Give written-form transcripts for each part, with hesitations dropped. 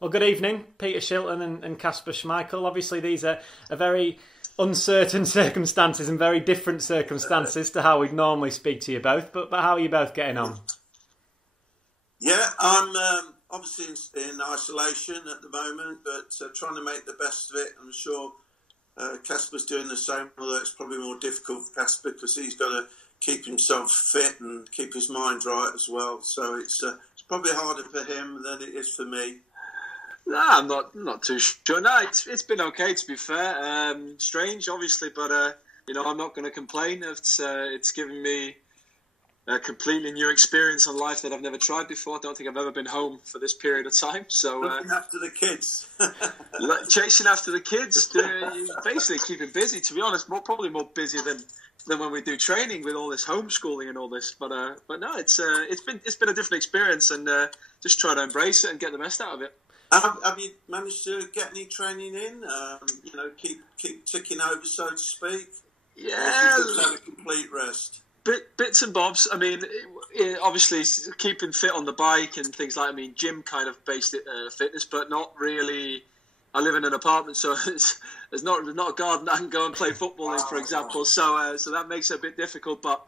Well, good evening, Peter Shilton and Kasper Schmeichel. Obviously, these are very uncertain circumstances and very different circumstances to how we'd normally speak to you both. But how are you both getting on? Yeah, I'm obviously in isolation at the moment, but trying to make the best of it. I'm sure Kasper's doing the same, although it's probably more difficult for Kasper because he's got to keep himself fit and keep his mind right as well. So it's probably harder for him than it is for me. No, I'm not too sure. No, it's been okay, to be fair. Strange, obviously, but I'm not going to complain. It's given me a completely new experience on life that I've never tried before. I don't think I've ever been home for this period of time. So looking after the kids, chasing after the kids, basically keeping busy. To be honest, probably more busy than when we do training with all this homeschooling and all this. But no, it's been a different experience, and just try to embrace it and get the best out of it. Have you managed to get any training in? Keep ticking over, so to speak. Yeah, just have a complete rest. Bits and bobs. I mean, obviously keeping fit on the bike and things like. I mean, gym kind of based fitness, but not really. I live in an apartment, so there's not a garden I can go and play football in, for example. So that makes it a bit difficult. But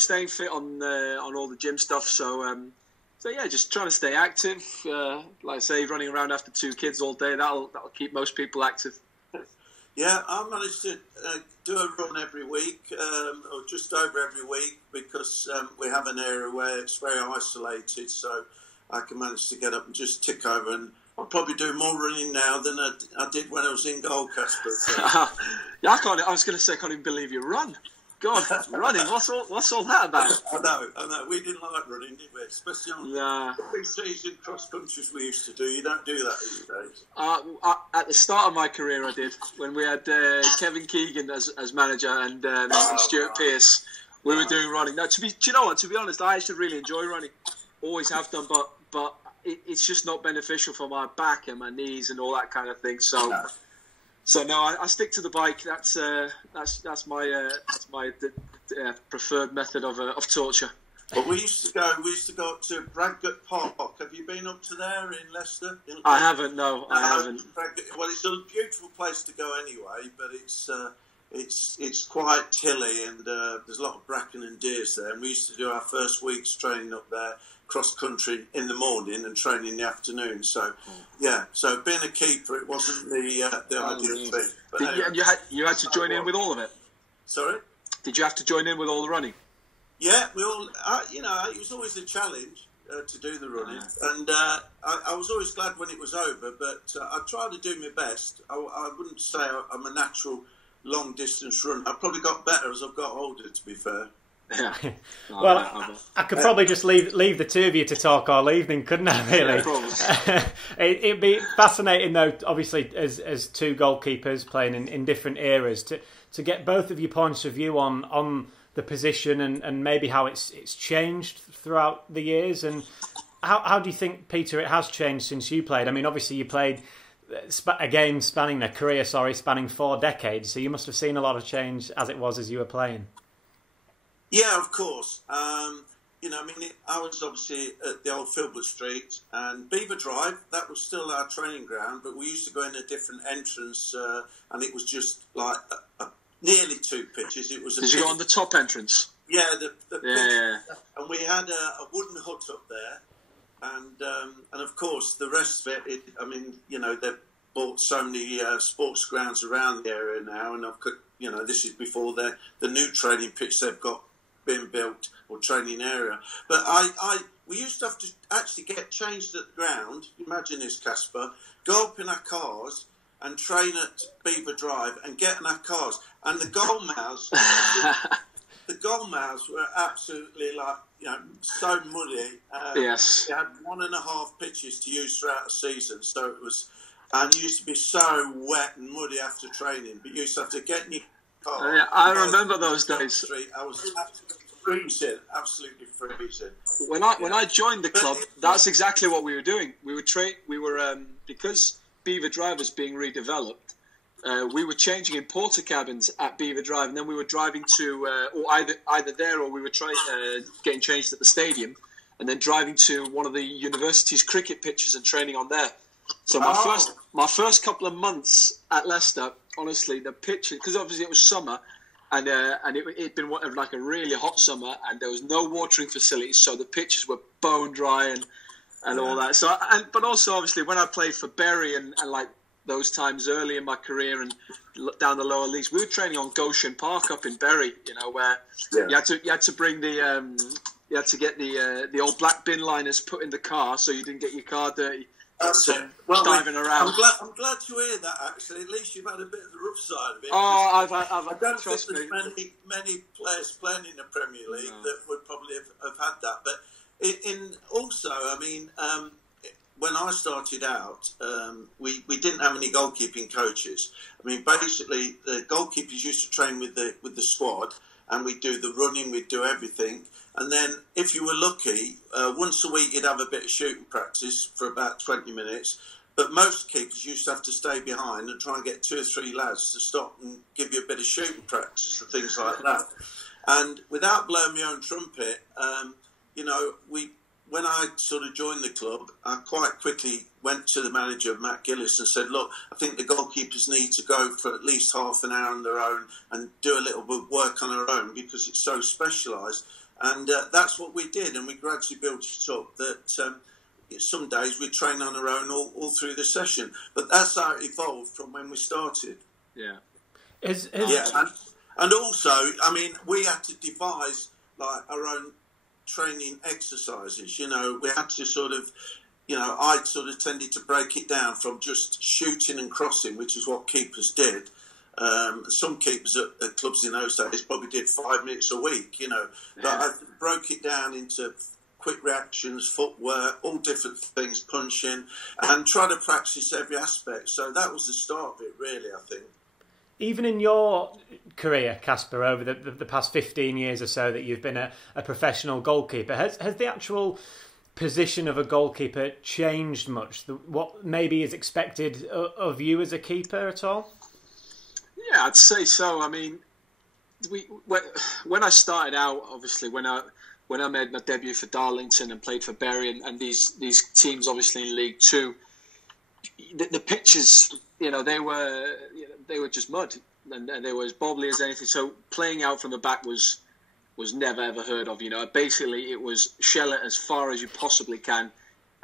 staying fit on all the gym stuff. So yeah, just trying to stay active. Like I say, running around after two kids all day, that'll keep most people active. Yeah, I managed to do a run every week, or just over every week, because we have an area where it's very isolated, so I can manage to get up and just tick over. And I'll probably do more running now than I did when I was in goal, Kasper. So. Yeah, I was going to say, I can't even believe you run. God, running, what's all that about? I know. We didn't like running, did we? Especially on pre-season cross-countries we used to do. You don't do that these days. At the start of my career, I did. When we had Kevin Keegan as manager and Stuart Pearce, we were doing running. Now, do you know what? To be honest, I actually really enjoy running. Always have done, but it's just not beneficial for my back and my knees and all that kind of thing. So no, I stick to the bike. That's my preferred method of torture. Well, we used to go up to Bradgate Park. Have you been up to there in Leicester? I haven't. No, I haven't. Well, it's a beautiful place to go anyway, but it's quite tilly and there's a lot of bracken and deers there. And we used to do our first week's training up there, cross country in the morning and training in the afternoon. So yeah, so being a keeper, it wasn't the ideal thing. But anyway. You had to join in with all of it. Sorry? Did you have to join in with all the running? Yeah, we all. It was always a challenge to do the running, and I was always glad when it was over. But I tried to do my best. I wouldn't say I'm a natural long distance runner. I probably got better as I've got older, to be fair. Yeah. Well, I could probably just leave the two of you to talk all evening, couldn't I? Really, it'd be fascinating though. Obviously, as two goalkeepers playing in different eras, to get both of your points of view on the position and maybe how it's changed throughout the years. And how do you think, Peter, it has changed since you played? I mean, obviously you played a game spanning 4 decades, so you must have seen a lot of change as you were playing. Yeah, of course. I was obviously at the old Filbert Street and Beaver Drive. That was still our training ground, but we used to go in a different entrance, and it was just like nearly 2 pitches. It was. Did you go on the top entrance? Yeah, the pitch. And we had a wooden hut up there, and of course the rest of it. They've bought so many sports grounds around the area now, and this is before the new training pitch they've got being built or training area. But we used to have to actually get changed at the ground. Imagine this, Kasper. Go up in our cars and train at Beaver Drive and get in our cars. And the goal mouths, were absolutely so muddy. Yes. They had 1.5 pitches to use throughout the season, so it was. And you used to be so wet and muddy after training, but you used to have to get in your car. Yeah, I remember those days. I was absolutely freezing. When I joined the club, that's exactly what we were doing. We were because Beaver Drive was being redeveloped. We were changing in porter cabins at Beaver Drive, and then we were driving to or either there or we were getting changed at the stadium, and then driving to one of the university's cricket pitches and training on there. So my first couple of months at Leicester, honestly, the pitch, because obviously it was summer, and it'd been like a really hot summer, and there was no watering facilities, so the pitches were bone dry and all that. So, but also obviously when I played for Bury and like those times early in my career and down the lower leagues, we were training on Goshen Park up in Bury, where you had to bring you had to get the old black bin liners put in the car so you didn't get your car dirty. Diving around. I'm glad to hear that. Actually, at least you've had a bit of the rough side of it. Oh, I don't think there's many players playing in the Premier League that would probably have had that. But when I started out, we didn't have any goalkeeping coaches. I mean, basically, the goalkeepers used to train with the squad, and we'd do the running, we'd do everything. And then, if you were lucky, once a week you'd have a bit of shooting practice for about 20 minutes. But most keepers used to have to stay behind and try and get 2 or 3 lads to stop and give you a bit of shooting practice and things like that. And without blowing my own trumpet, when I sort of joined the club, I quite quickly went to the manager, Matt Gillis, and said, look, I think the goalkeepers need to go for at least half an hour on their own and do a little bit of work on their own because it's so specialised. And that's what we did, and we gradually built it up that some days we'd train on our own all through the session. But that's how it evolved from when we started. Yeah. And also, I mean, we had to devise like our own training exercises. We had to sort of, I sort of tended to break it down from just shooting and crossing, which is what keepers did. Some keepers at clubs in those days probably did 5 minutes a week, but I broke it down into quick reactions, footwork, all different things, punching, and try to practice every aspect. So that was the start of it, really, I think. Even in your career, Kasper, over the past 15 years or so that you've been a professional goalkeeper, has the actual position of a goalkeeper changed much? What maybe is expected of you as a keeper at all? Yeah, I'd say so. I mean, when I started out, obviously, when I made my debut for Darlington and played for Bury and these teams, obviously in League Two, the pitches, they were just mud and they were as bobbly as anything. So playing out from the back was never ever heard of. Basically it was shell it as far as you possibly can,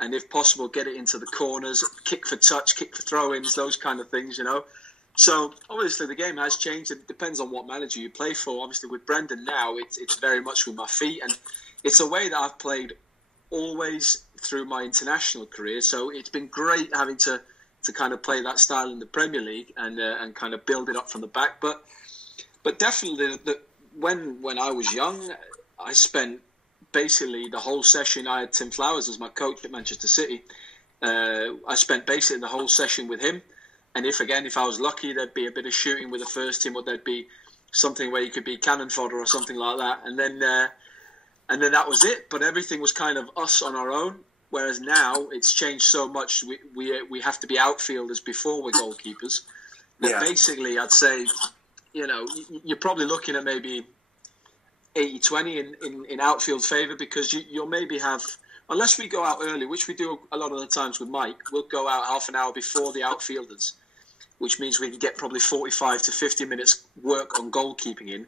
and if possible, get it into the corners, kick for touch, kick for throw-ins, those kind of things. So obviously the game has changed. It depends on what manager you play for. Obviously with Brendan now, it's very much with my feet, and it's a way that I've played always through my international career. So it's been great having to kind of play that style in the Premier League and kind of build it up from the back. But definitely when I was young, I spent basically the whole session. I had Tim Flowers as my coach at Manchester City. I spent basically the whole session with him. And if I was lucky, there'd be a bit of shooting with the first team, or there'd be something where you could be cannon fodder or something like that. And then that was it. But everything was kind of us on our own. Whereas now it's changed so much. We have to be outfielders before we're goalkeepers. But basically, I'd say, you're probably looking at maybe 80-20 in outfield favour, because you'll maybe have, unless we go out early, which we do a lot of the times with Mike, we'll go out half an hour before the outfielders, which means we can get probably 45 to 50 minutes work on goalkeeping in.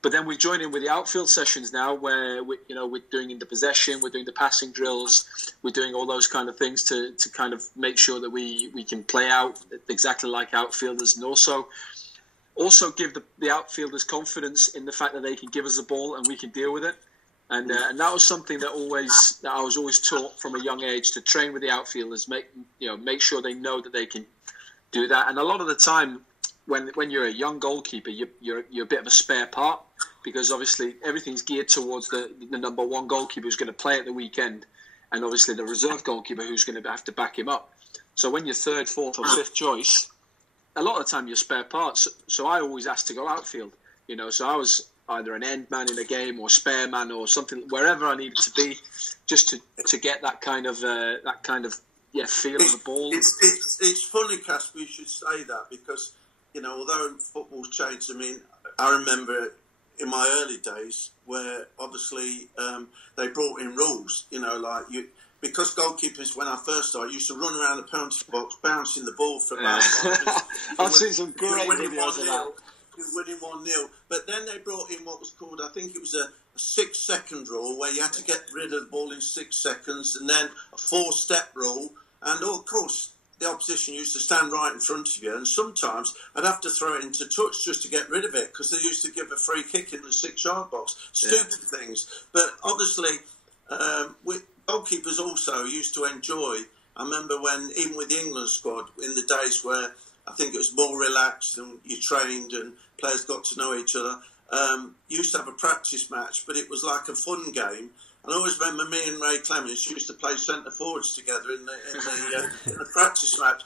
But then we join in with the outfield sessions now, where we're doing in the possession, we're doing the passing drills, we're doing all those kind of things to kind of make sure that we can play out exactly like outfielders, and also give the outfielders confidence in the fact that they can give us the ball and we can deal with it. And that was something that I was always taught from a young age, to train with the outfielders, make sure they know that they can do that. And a lot of the time, when you're a young goalkeeper, you're a bit of a spare part, because obviously everything's geared towards the number one goalkeeper who's going to play at the weekend, and obviously the reserve goalkeeper who's going to have to back him up. So when you're third, fourth, or fifth choice, a lot of the time you're spare parts. So I always asked to go outfield. So I was either an end man in a game or spare man or something, wherever I needed to be, just to get that kind of feel of the ball. It's funny, Kasper, you should say that, because although football's changed, I remember in my early days where obviously they brought in rules. Like because goalkeepers, when I first started, used to run around the penalty box, bouncing the ball for about. I've seen some great videos of that. Winning 1-0, but then they brought in what was called, I think it was a 6-second rule, where you had to get rid of the ball in 6 seconds, and then a 4-step rule, and of course the opposition used to stand right in front of you, and sometimes I'd have to throw it into touch just to get rid of it, because they used to give a free kick in the 6-yard box. Stupid things, but obviously goalkeepers also used to enjoy. I remember when, even with the England squad, in the days where I think it was more relaxed and you trained and players got to know each other. Used to have a practice match, but it was like a fun game. And I always remember me and Ray Clements used to play centre forwards together in the practice match.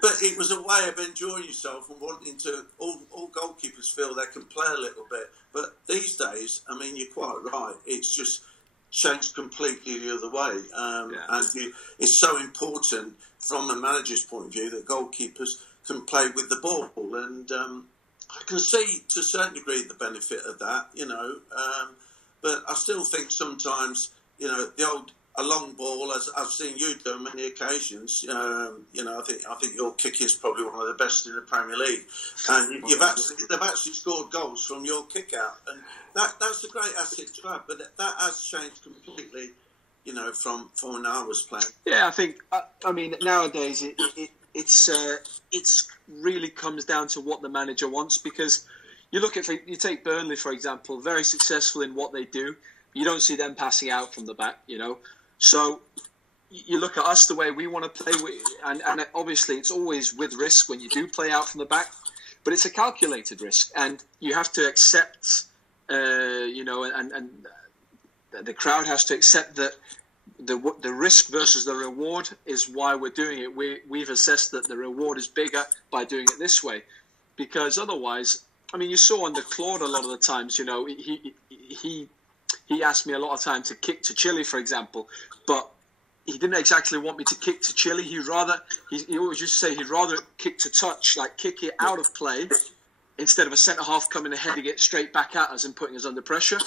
But it was a way of enjoying yourself and wanting to. All goalkeepers feel they can play a little bit, but these days, I mean, you're quite right. It's just changed completely the other way, and it's so important from a manager's point of view that goalkeepers can play with the ball, and I can see to a certain degree the benefit of that, but I still think sometimes, the old a long ball, as I've seen you do on many occasions, I think your kick is probably one of the best in the Premier League, and they've actually scored goals from your kick out, and that's a great asset to have, but that has changed completely, from when I was playing. Yeah, I think, I mean, nowadays it's really comes down to what the manager wants, because you take Burnley, for example, very successful in what they do. You don't see them passing out from the back, So you look at us, the way we want to play, and obviously it's always with risk when you do play out from the back, but it's a calculated risk, and you have to accept, and the crowd has to accept that the risk versus the reward is why we're doing it. We've assessed that the reward is bigger by doing it this way, because otherwise, I mean, you saw under Claude a lot of the times, he asked me a lot of time to kick to Chile, for example, but he didn't exactly want me to kick to Chile. He always used to say he'd rather kick to touch, like kick it out of play, instead of a centre half coming ahead to get straight back at us and putting us under pressure.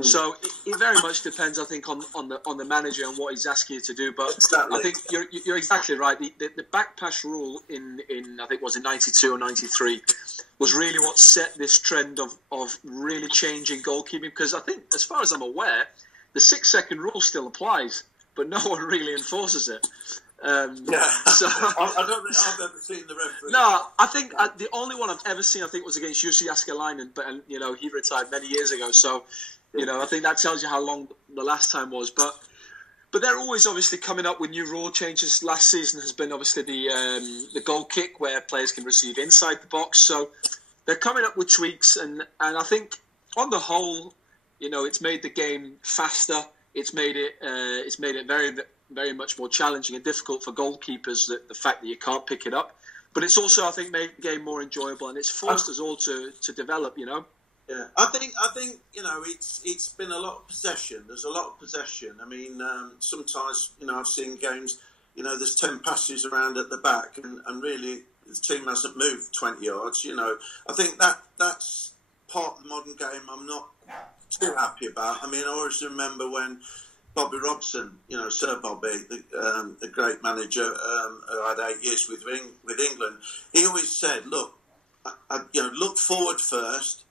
So it very much depends, I think, on the manager and what he's asking you to do. But exactly. I think you're exactly right. The back pass rule in I think it was in 92 or 93 was really what set this trend of really changing goalkeeping. Because I think, as far as I'm aware, the 6-second rule still applies, but no one really enforces it. So I don't think I've ever seen the referee. No, I think the only one I've ever seen, I think, was against Jussi Jääskeläinen, but he retired many years ago. So. I think that tells you how long the last time was. But they're always obviously coming up with new rule changes. Last season has been obviously the goal kick, where players can receive inside the box. So they're coming up with tweaks, and I think on the whole, it's made the game faster. It's made it very, very much more challenging and difficult for goalkeepers. The fact that you can't pick it up, but it's also, I think, made the game more enjoyable, and it's forced us all to develop. Yeah, I think it's been a lot of possession. There's a lot of possession. I mean, sometimes I've seen games. There's 10 passes around at the back, and really the team hasn't moved 20 yards. I think that's part of the modern game. I'm not too happy about. I mean, I always remember when Bobby Robson, Sir Bobby, the great manager who had 8 years with England. He always said, "Look, look forward first."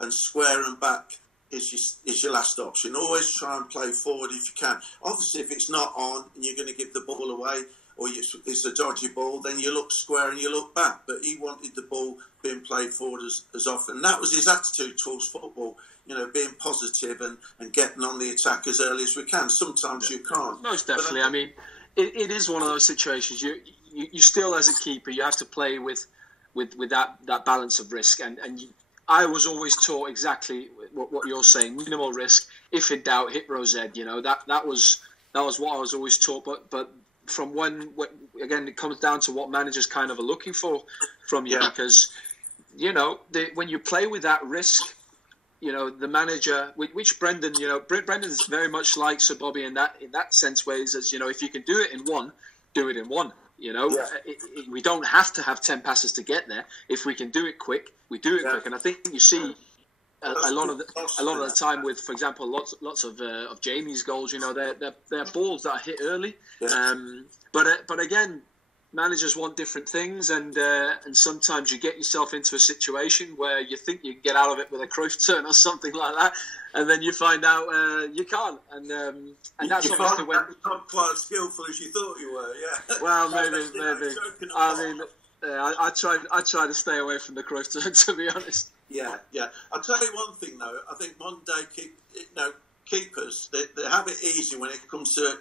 And square and back is your last option. Always try and play forward if you can. Obviously, if it's not on and you're going to give the ball away, or it's a dodgy ball, then you look square and you look back. But he wanted the ball being played forward as often. And that was his attitude towards football, being positive and getting on the attack as early as we can. Sometimes you can't. Most definitely. I mean, it is one of those situations. You still, as a keeper, you have to play with that balance of risk. And I was always taught exactly what you're saying: minimal risk. If in doubt, hit Rosette. That was what I was always taught. But from when again, it comes down to what managers kind of are looking for from you, because when you play with that risk, the manager, which Brendan, Brendan's very much like Sir Bobby in that sense, where he says, if you can do it in one, do it in one. We don't have to have 10 passes to get there. If we can do it quick, we do it quick. And I think you see a lot of the time with, for example, lots of Jamie's goals. You know, they're balls that are hit early. Yeah. But again, managers want different things, and sometimes you get yourself into a situation where you think you can get out of it with a Cruyff turn or something like that, and then you find out you can't. And that's obviously when not quite as skillful as you thought you were. Yeah. Well, maybe. I mean, I try to stay away from the Cruyff turn, to be honest. Yeah. I'll tell you one thing though. I think modern day keepers, they have it easy when it comes to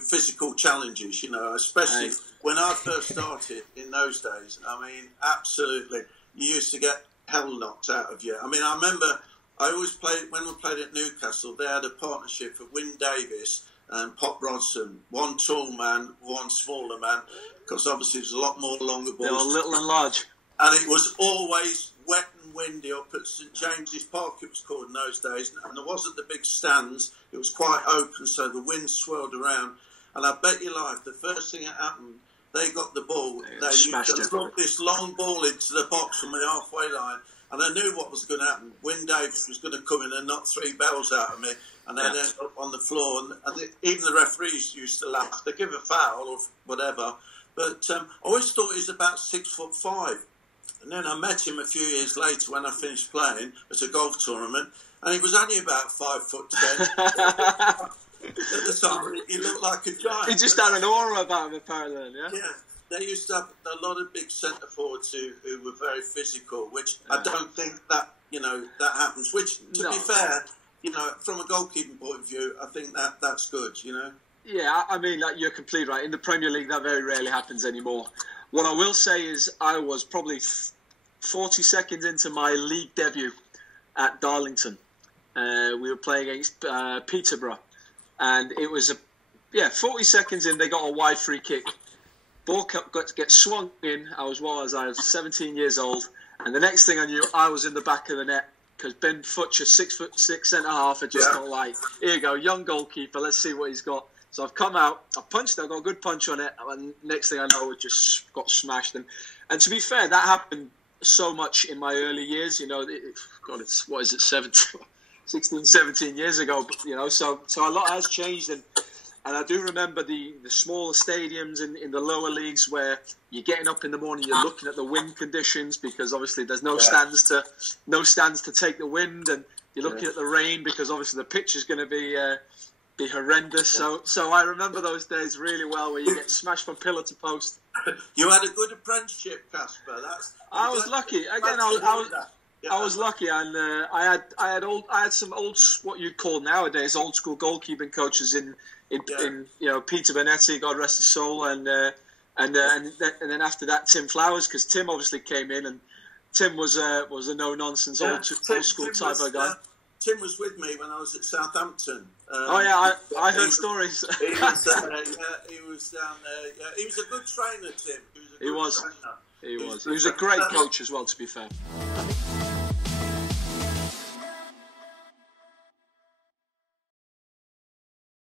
physical challenges, you know, especially when I first started in those days. I mean, absolutely, you used to get hell knocked out of you. I mean, I remember I always played, when we played at Newcastle, they had a partnership of Wyn Davies and Pop Rodson, one tall man, one smaller man, because obviously there's a lot more longer balls. They were little and large. And it was always wet and windy up at St James's Park, it was called in those days, and there wasn't the big stands. It was quite open, so the wind swirled around. And I bet your life, the first thing that happened, they got the ball. They used to drop this long ball into the box from the halfway line, and I knew what was going to happen. Wyn Davies was going to come in and knock 3 bells out of me, and then end up on the floor. And even the referees used to laugh. They give a foul or whatever. But I always thought he was about 6'5". And then I met him a few years later when I finished playing at a golf tournament, and he was only about 5'10". At the time, he looked like a giant. He just had an aura about him, apparently. Yeah. They used to have a lot of big centre forwards who were very physical, which I don't think that that happens. Which, to be fair, from a goalkeeping point of view, I think that's good. Yeah, I mean, you're completely right. In the Premier League, that very rarely happens anymore. What I will say is I was probably 40 seconds into my league debut at Darlington. We were playing against Peterborough. And it was 40 seconds in, they got a wide free kick. Ball got to get swung in. I was 17 years old. And the next thing I knew, I was in the back of the net because Ben Futcher, 6'6" centre-half, had just got like, here you go, young goalkeeper, let's see what he's got. So I've come out, I punched, I got a good punch on it, and next thing I know, it just got smashed. And to be fair, that happened so much in my early years, it's, 16, 17 years ago, so a lot has changed. And I do remember the smaller stadiums in the lower leagues where you're getting up in the morning, you're looking at the wind conditions because obviously there's no stands to take the wind, and you're looking at the rain because obviously the pitch is going to be horrendous. So I remember those days really well, where you get smashed from pillar to post. You had a good apprenticeship, Kasper. I was lucky. Again, I was lucky, and I had some old, what you'd call nowadays old school goalkeeping coaches in Peter Benetti, God rest his soul, and then after that Tim Flowers, because Tim obviously came in, and Tim was a no nonsense old school type of guy. Tim was with me when I was at Southampton. I heard stories. He was down there. Yeah. He was a good trainer, Tim. He was. He was a great coach as well, to be fair.